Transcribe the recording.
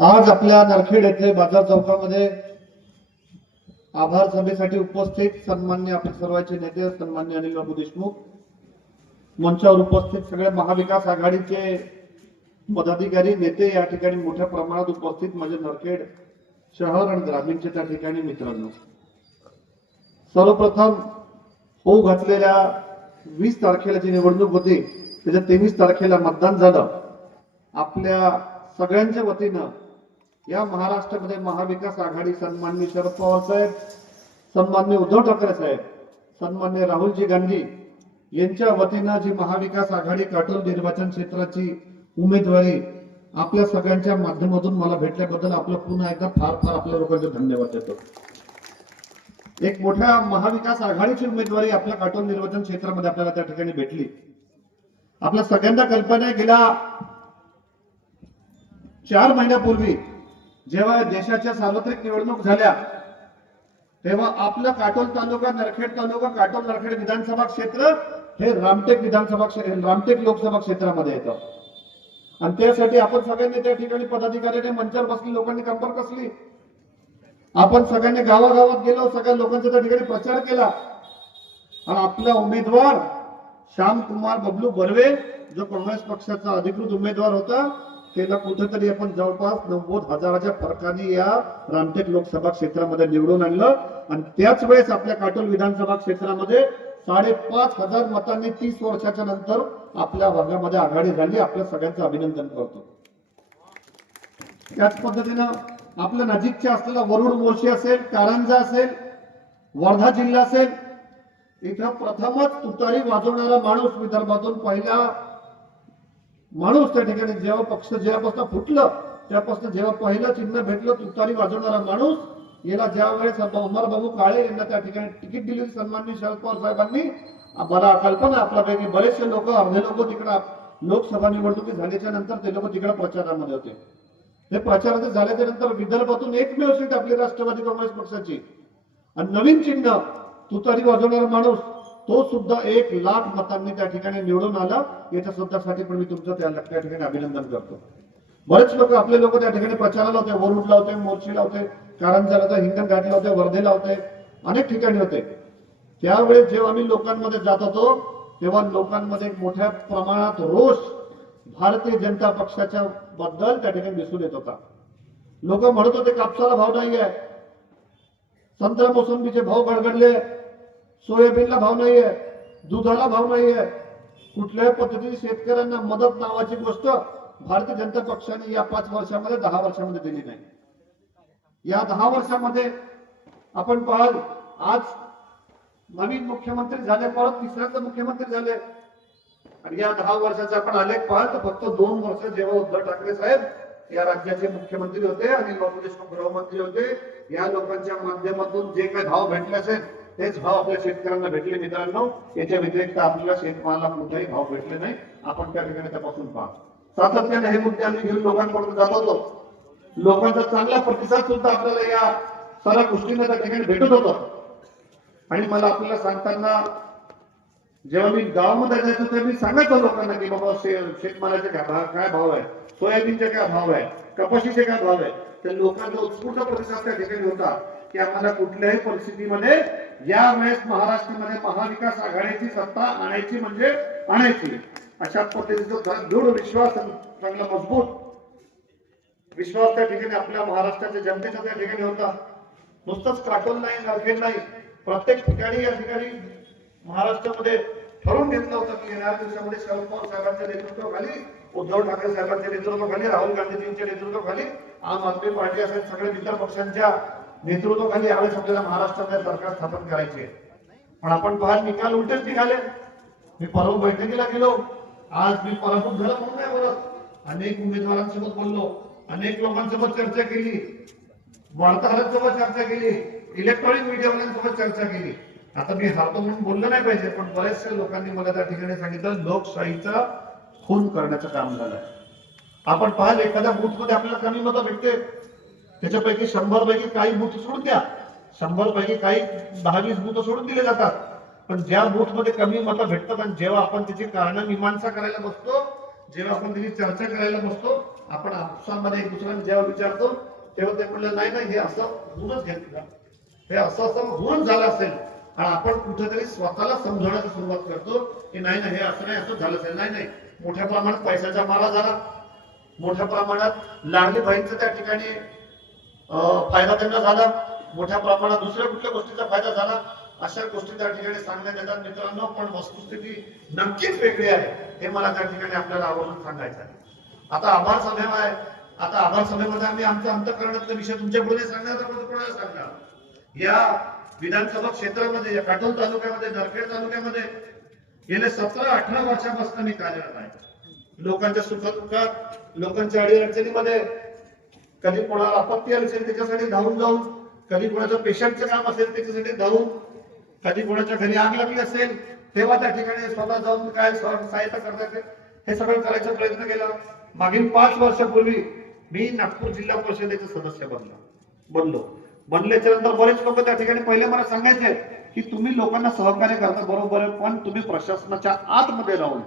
आज आपल्या नरखेड येथे बाजार चौकामध्ये आभार सभेसाठी उपस्थित सन्मान्य आपले सर्वांचे नेते सन्मान्य अनिल बाबू देशमुख मंचावर उपस्थित सगळे महाविकास आघाडीचे पदाधिकारी नेते या ठिकाणी मोठ्या प्रमाणात उपस्थित म्हणजे नरखेड शहर आणि ग्रामीणचे त्या ठिकाणी मित्रांनो. सर्वप्रथम होऊ घातलेल्या वीस तारखेला जी निवडणूक होती त्याच्या तेवीस तारखेला मतदान झालं. आपल्या सगळ्यांच्या वतीनं या महाराष्ट्रामध्ये महाविकास आघाडी सन्मान्य शरद पवार साहेब सन्मान्य उद्धव ठाकरे साहेब सन्मान्य राहुलजी गांधी यांच्या वतीनं जी महाविकास आघाडी काटोल निर्वाचन क्षेत्राची उमेदवारी आपल्या सगळ्यांच्या माध्यमातून मला भेटल्याबद्दल आपलं पुन्हा एकदा फार फार आपल्या लोकांचे धन्यवाद देतो. एक मोठ्या महाविकास आघाडीची उमेदवारी आपल्या काटोल निर्वाचन क्षेत्रामध्ये आपल्याला त्या ठिकाणी भेटली. आपल्या सगळ्यांना कल्पना गेल्या चार महिन्यापूर्वी जेव्हा देशाच्या सार्वत्रिक निवडणूक झाल्या तेव्हा आपला काटोल तालुका नरखेड तालुका काटोल नरखेड विधानसभा क्षेत्र हे रामटेक विधानसभा रामटेक लोकसभा क्षेत्रामध्ये येतं. आणि त्यासाठी आपण सगळ्यांनी त्या ठिकाणी पदाधिकाऱ्याने मंचावर बसली लोकांनी कंबर कसली? आपण सगळ्यांनी गावागावात गेलो सगळ्या लोकांचा त्या ठिकाणी प्रचार केला. आणि आपला उमेदवार श्याम कुमार बबलू बर्वे जो काँग्रेस पक्षाचा अधिकृत उमेदवार होता त्याला कुठेतरी आपण जवळपास नव्वद हजाराच्या फरकाने या रामटेक लोकसभा क्षेत्रामध्ये निवडून आणलं. आणि त्याच वेळेस आपल्या काटोल विधानसभा क्षेत्रामध्ये साडेपाच हजार मतांनी तीस वर्षाच्या नंतर आपल्या भागामध्ये आघाडी झाली. आपल्या सगळ्यांचं अभिनंदन करतो. त्याच पद्धतीनं आपल्या नजीकच्या असलेला वरुड मोर्शी असेल कारंजा असेल वर्धा जिल्हा असेल इथं प्रथमच तुतारी वाजवणारा माणूस विदर्भातून पहिला माणूस त्या ठिकाणी जेव्हा पक्ष जेव्हापासून फुटलं त्यापासून जेव्हा पहिलं चिन्ह भेटलं तुतारी वाजवणारा माणूस याला ज्या वेळेस अमर बाबू काळे यांना त्या ठिकाणी तिकीट दिली होती सन्माननीय शरद पवार साहेबांनी. मला कल्पना आपल्यापैकी बरेचसे लोक अर्धे लोक तिकडे लोकसभा निवडणुकी झाल्याच्यानंतर ते लोक तिकडे प्रचारामध्ये होते. हे प्रचाराचे झाल्याच्यानंतर विदर्भातून एकमेव सीट आपली राष्ट्रवादी काँग्रेस पक्षाची. आणि नवीन चिन्ह तुतारी वाजवणारा माणूस तो सुद्धा एक लाख मतांनी त्या ठिकाणी निवडून आला. याच्या सुद्धासाठी पण मी तुमचं त्या त्या ठिकाणी अभिनंदन करतो. बरेच लोक आपले लोक त्या ठिकाणी प्रचाराला होते वरुडला होते मोर्शीला होते कारंजाला होते हिंगणघाटला होते वर्धेला होते अनेक ठिकाणी होते. त्यावेळेस जेव्हा आम्ही लोकांमध्ये जात होतो तेव्हा लोकांमध्ये एक मोठ्या प्रमाणात रोष भारतीय जनता पक्षाच्या बद्दल त्या ठिकाणी दिसून येत होता. लोक म्हणत होते कापसाला भाव नाहीये. संत्रा मोसंबीचे भाव गडगडले. सोयाबीनला भाव नाहीये दुधाला भाव नाहीये. कुठल्याही पद्धतीने शेतकऱ्यांना मदत नावाची गोष्ट भारतीय जनता पक्षाने या पाच वर्षामध्ये दहा वर्षामध्ये दिली नाही. या दहा वर्षामध्ये आपण पाहाल आज नवीन मुख्यमंत्री झाले परत तिसऱ्यांदा मुख्यमंत्री झाले. आणि या दहा वर्षाचा आपण आलेख पाहाल तर फक्त दोन वर्ष जेव्हा उद्धव ठाकरे साहेब या राज्याचे मुख्यमंत्री होते आणि बाबू देशमुख गृहमंत्री होते या लोकांच्या माध्यमातून जे काही भाव भेटले असेल तेच भाव आपल्या शेतकऱ्यांना भेटले मित्रांनो. याच्या व्यतिरिक्त आपल्याला शेतमालाला कुठलाही भाव भेटले नाही. आपण त्या ठिकाणी तपासून पहा. सातत्याने हे मुद्दे आम्ही घेऊन लोकांपर्यंत जात होतो. लोकांचा चांगला प्रतिसाद सुद्धा आपल्याला या सर्व गोष्टींना त्या ठिकाणी भेटत होता. आणि मला आपल्याला सांगताना जेव्हा मी गावामध्ये जायचो तेव्हा मी सांगायचो लोकांना की बाबा शे- शेतमालाचे काय भाव काय भाव आहे? सोयाबीनचे काय भाव आहे? कपाशीचे काय भाव आहे? तर लोकांचा उत्स्फूर्त प्रतिसाद त्या ठिकाणी होता की आम्हाला कुठल्याही परिस्थितीमध्ये या वेळेस महाराष्ट्रामध्ये महाविकास आघाडीची सत्ता आणायची म्हणजे आणायची. अशा पद्धतीचा दृढ विश्वास चांगला मजबूत विश्वास त्या ठिकाणी आपल्या महाराष्ट्राच्या जनतेचा त्या ठिकाणी होता. नुसतंच काटोल नाही नरखेड नाही. प्रत्येक ठिकाणी या ठिकाणी महाराष्ट्रामध्ये ठरवून घेतलं होतं की येणाऱ्या दिवसामध्ये शरद पवार साहेबांच्या नेतृत्वाखाली उद्धव ठाकरे साहेबांच्या नेतृत्वाखाली राहुल गांधीजींच्या नेतृत्वाखाली आम आदमी पार्टी असेल सगळ्या इतर पक्षांच्या नेतृत्वाखाली यावेळेस आपल्याला महाराष्ट्रामध्ये सरकार स्थापन करायचे पण आपण पहा निकाल उलटेच निघाले. मी परवा बैठकीला गेलो. आज मी पराभूत झालो म्हणून नाही बोलत. अनेक उमेदवारांसोबत बोललो. अनेक लोकांसोबत चर्चा केली. वार्ताहरांसोबत चर्चा केली. इलेक्ट्रॉनिक मीडियावाल्यांसोबत चर्चा केली. आता मी हारतो म्हणून बोललं नाही पाहिजे पण बऱ्याचशा लोकांनी मला त्या ठिकाणी सांगितलं लोकशाहीचा खून करण्याचं काम झालंय. आपण पाहाल एखाद्या बूथमध्ये आपल्याला कमी मतं भेटते. त्याच्यापैकी शंभर पैकी काही बूथ सोडून द्या. शंभर पैकी काही दहा वीस बूथ सोडून दिले जातात. पण ज्या बूथमध्ये कमी मतं भेटतात आणि जेव्हा आपण त्याची कारण मीमांसा करायला बसतो जेव्हा आपण त्याची चर्चा करायला बसतो आपण आपसामध्ये एक दुसऱ्याने जेव्हा विचारतो तेव्हा ते म्हणलं नाही नाही हे असं होऊनच घेतलं हे असं असं होऊन झालं असेल. आणि आपण कुठेतरी स्वतःला समजवण्याची सुरुवात करतो की नाही नाही हे असं नाही असं झालं असेल. नाही नाही मोठ्या प्रमाणात पैशाचा मारा झाला. मोठ्या प्रमाणात लाडली बहीणचं त्या ठिकाणी फायदा त्यांना झाला. मोठ्या प्रमाणात दुसऱ्या कुठल्या गोष्टीचा फायदा झाला? अशा गोष्टी त्या ठिकाणी सांगण्यात येतात. मित्रांनो पण वस्तुस्थिती नक्कीच वेगळी आहे हे मला त्या ठिकाणी आपल्याला आवर्जून सांगायचं आहे. आता आभार सभा आहे. आता आभार सभेमध्ये आम्ही आमच्या अंतकरणातला विषय तुमच्यापुढे सांगणार तर आपण कोणाला सांगणार? या विधानसभा क्षेत्रामध्ये या काटोल तालुक्यामध्ये नरखेड तालुक्यामध्ये गेले सतरा अठरा वर्षापासून मी कार्यरत आहे. लोकांच्या सुखदुःखात लोकांच्या अडीअडचणीमध्ये कधी कोणाला आपत्ती आली असेल त्याच्यासाठी धावून जाऊन कधी कोणाचं पेशंटचं काम असेल त्याच्यासाठी धावून कधी कोणाच्या घरी आग लागली असेल तेव्हा त्या ठिकाणी स्वतः जाऊन काय सहायता करता येते हे सगळं करायचा प्रयत्न केला. मागील पाच वर्षापूर्वी मी नागपूर जिल्हा परिषदेचे सदस्य बनलो. बनलो. बनल्याच्या नंतर बरेच लोक त्या ठिकाणी पहिले मला सांगायचे की तुम्ही लोकांना सहकार्य करता बरोबर आहे पण तुम्ही प्रशासनाच्या आतमध्ये राहून